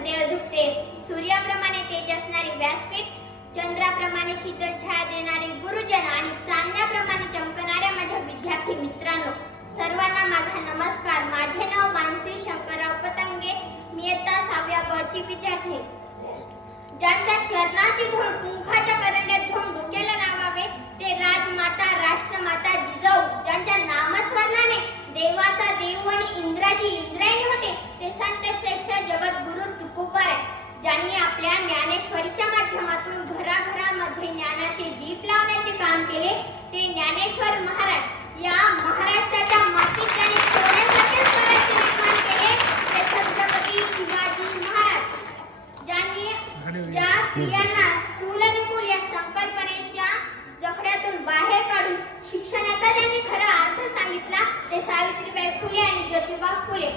हृदय झुकते. सूर्याप्रमाणे तेज असणारे व्यासपीठ, चंद्राप्रमाणे शीतल छाया देणारे गुरुजन आणि चांदण्याप्रमाणे चमकणाऱ्या माझ्या विद्यार्थी मित्रांनो, सर्वांना माझा नमस्कार. माझे नाव मानसी शंकरराव पतंगे. मी इयत्ता 6व्या ब ची विद्यार्थी. ज्यांच्या चरणाची धूळ कुंकाच्या करंड्यात घेऊन डोक्याला लावावे ते राजमाता राष्ट्रमाता जिजाऊ, ज्यांच्या नामस्मरणाने देवाचा देव आणि इंद्राची इंद्रायणी होते ते संत श्रेष्ठ जगद्गुरु तुकोबाराय, ज्यांनी आपल्या ज्ञानेश्वरीच्या माध्यमातून घराघरामध्ये ज्ञानाचे दीप लावण्याचे काम केले ते ज्ञानेश्वर महाराज. या महाराष्ट्राच्या मातीत त्यांनी सोन्यासारखे स्वराज्य निर्माण केले ते छत्रपती शिवाजी महाराज, ज्यांनी ज्या स्त्रियांना चूलनिमूल या संकल्पनेच्या जखड्यातून बाहेर काढून शिक्षणाचा ज्यांनी खरा अर्थ सांगितला ते सावित्रीबाई फुले आणि ज्योतिबा फुले.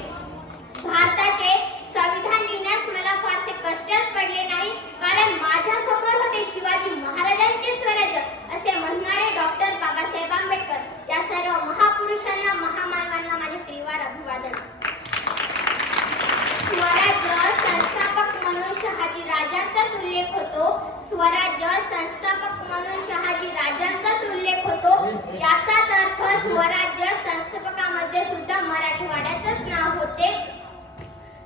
भारताचे संविधान लिहिण्यास मला फारसे कष्टच पडले नाही, कारण माझ्या समोर होते शिवाजी महाराजांचे स्वराज्य असे म्हणणारे डॉक्टर बाबासाहेब आंबेडकर. या सर्व महापुरुषांना महामानवांना माझे त्रिवार अभिवादन. स्वराज्य संस्थापक म्हणून शहाजी राजांचाच उल्लेख होतो. स्वराज्य संस्थापक म्हणून शहाजी राजांचाच उल्लेख होतो. याचाच अर्थ स्वराज्य संस्थापकामध्ये सुद्धा मराठवाड्याचंच नाव होते.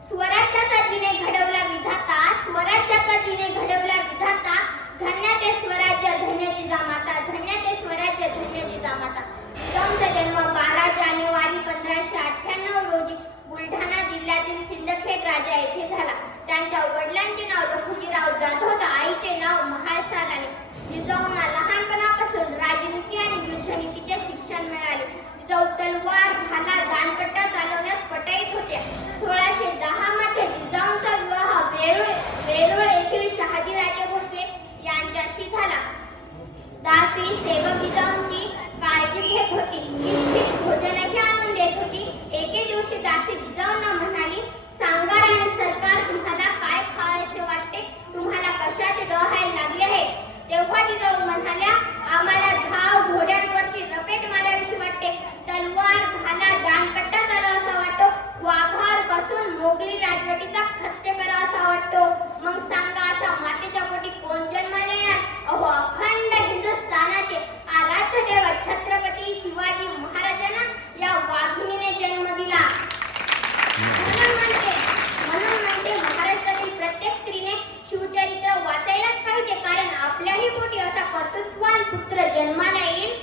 स्वराज्याचा जिने घडवला विधाता, स्वराज्याचा जिने घडवला विधाता, धन्य ते स्वराज्य धन्य जिजामाता, धन्य ते स्वराज्य धन्य जिजामाता. जिजाऊंचा जन्म 12 जानेवारी 1598 रोजी बुलढाणा जिल्ह्यातील सिंदखेड राजा येथे झाला. त्यांच्या वडिलांचे नाव लखुजीराव जाधव तर आईचे नाव महाळसा राणी. जिजाऊंना लहानपणापासून राजनीती आणि युद्धनीतीचे शिक्षण मिळाले. जिजाऊ तलवार, भाला, दांडपट्टा चालवण्यात पटाईत होत्या. 1610 मध्ये जिजाऊंचा विवाह वेरूळ येथील शहाजीराजे भोसले यांच्याशी झाला. दासी सेवक जिजाऊंची काळजी घेत होती, इच्छित भोजनही आणून देत होती. एके दिवशी दासी जिजाऊंना म्हणाली, सांगा राणी सरकार, तुम्हाला काय खायचे वाटते? तुम्हाला कशाचे डोहायला लागले आहे? तेव्हा जिजाऊ म्हणाल्या, आम्हाला धाव घोड्यांवरची रपेट मारावीशी वाटते, तलवार, भाला, दांडपट्टा चालवासा वाटतो, वाघावर बसून मोगली राजवटीचा खत्य करावासा वाटतो. मग सांगा, अशा मातेच्या पोटी कोण जन्माला येणार? अहो, अखंड हिंदुस्थानाचे आराध्य देव छत्रपती शिवाजी महाराजांना या वाघिणीने जन्म दिला. म्हणून म्हणते महाराष्ट्रातील प्रत्येक स्त्रीने शिवचरित्र वाचायलाच पाहिजे, कारण आपल्याही पोटी असा कर्तृत्ववान पुत्र जन्माला येईल.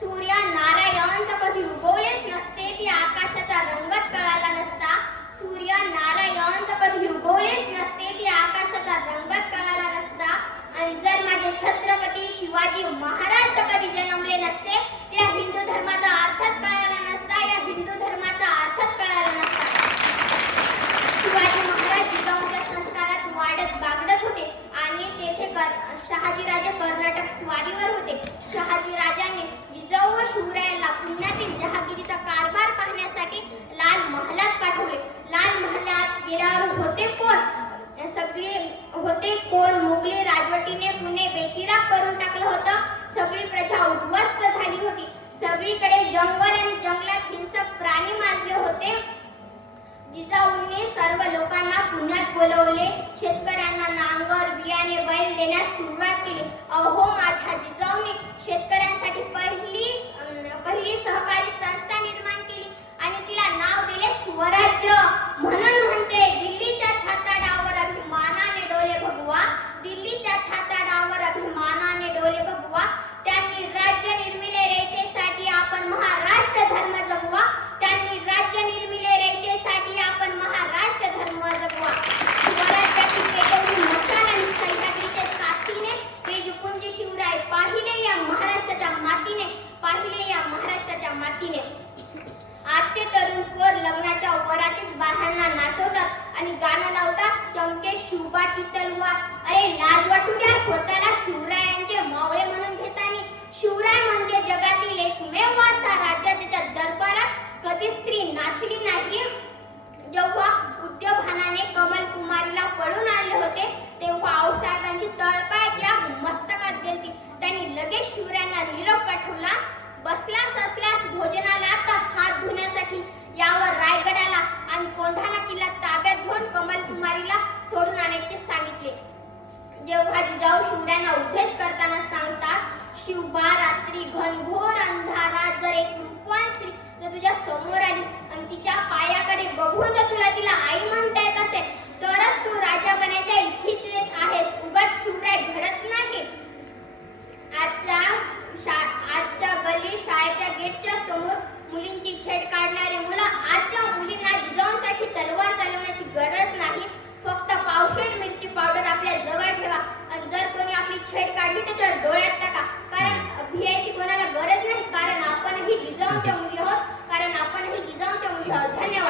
सूर्य नारायण कधी उगवलेच नसते ती आकाशाचा रंगच कळाला नसता. सूर्य नारायण कधी उगवलेच नसते ती आकाशाचा रंगच कळाला नसता. आणि जर माझे छत्रपती शिवाजी महाराज कधी जन्मले नसते त्या हिंदू धर्माचा अर्थच कळाला नसता, या हिंदू धर्माचा अर्थच कळाला नसता. शिवाजी महाराज जिजाऊंच्या संस्कारात वाढत बागडत होते आणि तेथे शहाजीराजे कर्नाटक स्वारीवर होते. शहाजीराजांनी जिजाऊ व शिवरायांना पुण्यातील जहागिरीचा कारभार पाहण्यासाठी लाल महालात पाठवले. लाल महालात गेल्यावर होते कोण? मुघली राजवटीने पुणे बेचिराग करून टाकलं होतं. सगळी प्रजा उद्ध्वस्त झाली होती. सगळीकडे जंगल आणि जंगलात हिंसक प्राणी मारले होते. जिजाऊंनी सर्व लोकांना पुण्यात बोलवले. शेतकऱ्यांना नांगर, बियाणे, बैल देण्यास सुरुवात केली. अहो, माझ्या जिजाऊंनी शेतकऱ्यांसाठी पहिली सहकारी संस्था निर्माण केली आणि तिला नाव दिले स्वराज्य. म्हणून म्हणते, दिल्लीच्या छाताडावर अभिमानाने डोले भगवा, दिल्लीच्या छाताडावर अभिमानाने डोले भगवा. त्यांनी राज्य निर्मिले रयतेसाठी आपण महाराष्ट्र धर्म जगवा. त्यांनी राज्य निर्मिले रयतेसाठी आपण महाराष्ट्र धर्म जगवा. स्वराज्याची पेटवली मशाल आणि सह्याद्रीच्या साथीने तेजपुंज शिवराय पाहिले या महाराष्ट्राच्या मातीने, पाहिले या महाराष्ट्राच्या मातीने. आजचे तरुण पोर लग्नाच्या वरातीत बाहेरना नाचवतात आणि गाणं लावतात, चमके शिवबाची तलवार. अरे, लाज वाटू द्या स्वतःला शिवरायांचे मावळे म्हणून घेतानी. शिवराय म्हणजे जगातील एकमेव असा राजा ज्याच्या दरबारात कधी स्त्री नाचली नाही. जेव्हा उद्योभानाने कमल कुमारीला पळून आणले होते तेव्हा आऊसाहेबांची तळपायाच्या मस्तकात गेलती. त्यांनी लगेच शिवरायांना निरोप पाठवला, बसलास असल्यास भोजनाला तर हात धुण्यासाठी यावर रायगडाला आणि कोंढाणा किल्ला ताब्यात घेऊन कमल कुमार जिजाऊ शिवरायांना उद्देश करताना सांगतात, शिवबा रात्री घनघोर अंधारात जर एक रूपवान स्त्री जर तुझ्या समोर आली आणि तिच्या पायाकडे बघून जर तुला तिला आई म्हणता येत असेल तरच तू राजा बनायच्या इच्छित आहेस. उगाच शिवराय घडत नाही. आजच्या गल्ली शाळेच्या गेटच्या समोर मुलींची छेड काढणारी मुलं आजच्या मुलींना जिजाऊसाठी तलवार चालवण्याची गरज नाही. फक्त पावशेर मिरची पावडर आपल्या जवळ ठेवा आणि जर कोणी आपली छेड काढली त्याच्यावर डोळ्यात टाका. कारण भियायची कोणाला गरज नाही. कारण आपणही जिजाऊच्या मुली आहोत. धन्यवाद.